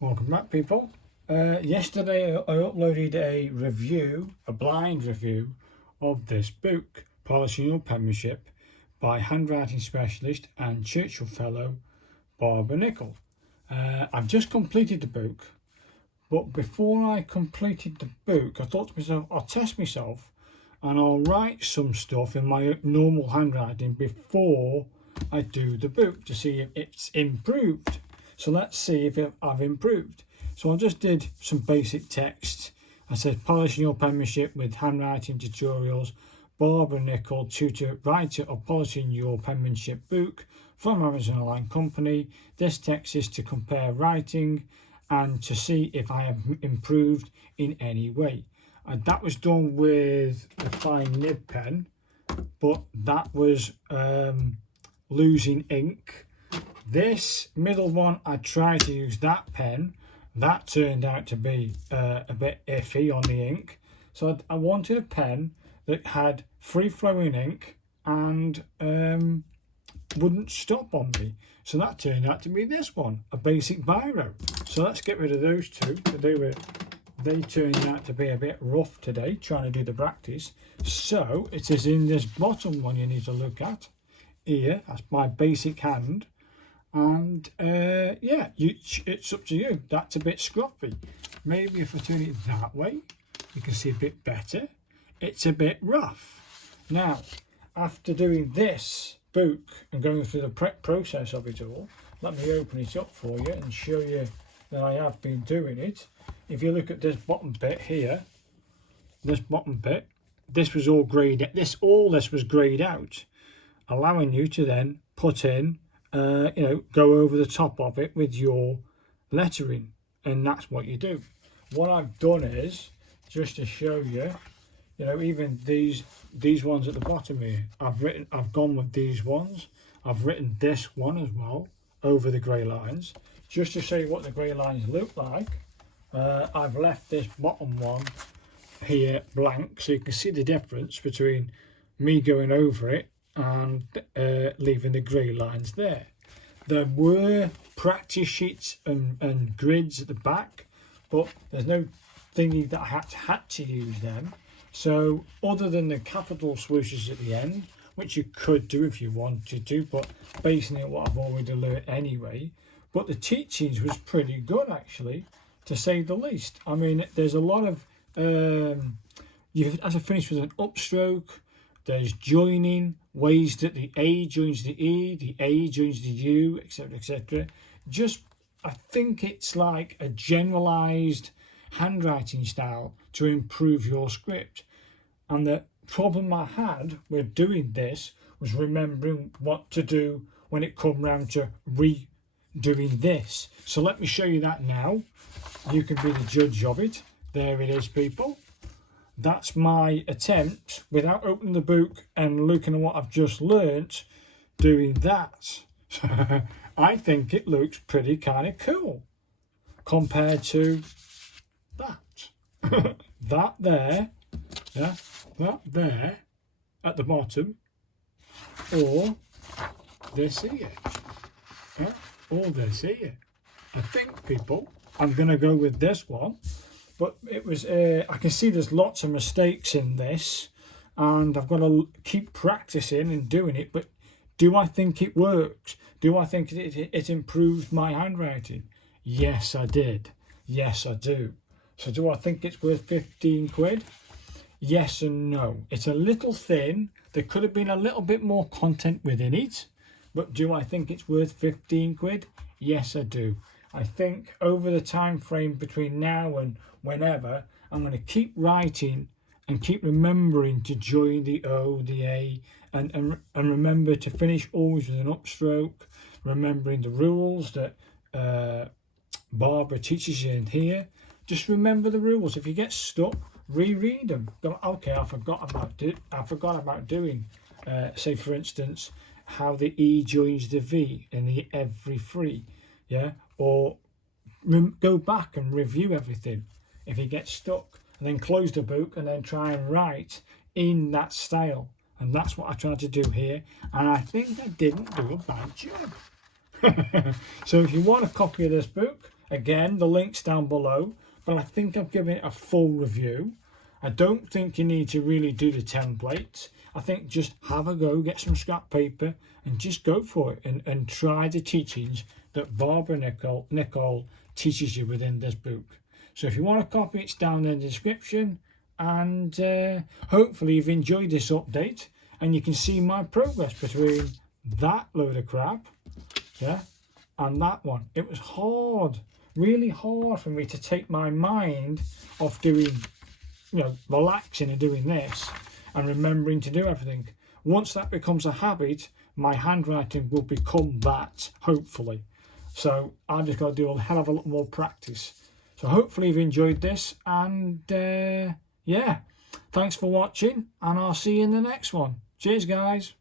Welcome back, people. Yesterday I uploaded a blind review of this book, Polishing Your Penmanship, by handwriting specialist and Churchill Fellow Barbara Nicol. I've just completed the book, but before I completed the book, I thought to myself, I'll test myself and I'll write some stuff in my normal handwriting before I do the book to see if it's improved. So let's see if I've improved. So I just did some basic text. I said polishing your penmanship with handwriting tutorials. Barbara Nicol, tutor, writer of Polishing Your Penmanship book from Amazon Online Company. This text is to compare writing and to see if I have improved in any way. And that was done with a fine nib pen, but that was losing ink. This middle one, I tried to use that pen. That turned out to be a bit iffy on the ink. So I wanted a pen that had free-flowing ink and wouldn't stop on me. So that turned out to be this one, a basic biro. So let's get rid of those two. They turned out to be a bit rough today, trying to do the practice. So it is in this bottom one you need to look at. Here, that's my basic hand. And yeah, it's up to you. That's a bit scruffy. Maybe if I turn it that way, you can see a bit better. It's a bit rough. Now, after doing this book and going through the prep process of it all, let me open it up for you and show you that I have been doing it. If you look at this bottom bit here, this bottom bit, this was all grayed. All this was grayed out, allowing you to then put in, go over the top of it with your lettering, and that's what you do. What I've done is just to show you, even these ones at the bottom here, I've gone with these ones. I've written this one as well over the grey lines, just to show you what the grey lines look like. I've left this bottom one here blank, so you can see the difference between me going over it and leaving the grey lines there. There were practice sheets and grids at the back, but there's no thingy that I had to use them. So other than the capital swooshes at the end, which you could do if you wanted to, but basing it on what I've already learned anyway, but the teachings was pretty good actually, to say the least. I mean, there's a lot of you have to finish with an upstroke. There's joining, ways that the A joins the E, the A joins the U, etc., etc. Just, I think it's like a generalized handwriting style to improve your script. And the problem I had with doing this was remembering what to do when it come round to redoing this. So let me show you that now. You can be the judge of it. There it is, people. That's my attempt, without opening the book and looking at what I've just learnt, doing that. I think it looks pretty kind of cool compared to that. That there, yeah, that there at the bottom, or this here, yeah, or this here. I think, people, I'm going to go with this one. But it was, I can see there's lots of mistakes in this, and I've got to keep practicing and doing it. But do I think it works? Do I think it improves my handwriting? Yes, I did. Yes, I do. So do I think it's worth 15 quid? Yes and no. It's a little thin. There could have been a little bit more content within it. But do I think it's worth 15 quid? Yes, I do. I think over the time frame between now and whenever, I'm going to keep writing and keep remembering to join the O, the A, and remember to finish always with an upstroke, remembering the rules that Barbara teaches you in here. Just remember the rules. If you get stuck, reread them. Go, okay, I forgot about doing, say for instance, how the E joins the V in the every free, yeah, or go back and review everything if you get stuck, and then close the book and then try and write in that style. And that's what I tried to do here, and I think I didn't do a bad job. So if you want a copy of this book, Again, the link's down below, but I think I've given it a full review. I don't think you need to really do the templates. I think just have a go, get some scrap paper and just go for it and try the teachings that Barbara Nicole teaches you within this book. So if you want a copy, it's down in the description, and hopefully you've enjoyed this update and you can see my progress between that load of crap, yeah, and that one. It was hard, really hard for me to take my mind off doing, relaxing and doing this and remembering to do everything. Once that becomes a habit, my handwriting will become that, hopefully. So I just got to do a hell of a lot more practice. So hopefully you've enjoyed this, and yeah, thanks for watching, and I'll see you in the next one. Cheers, guys.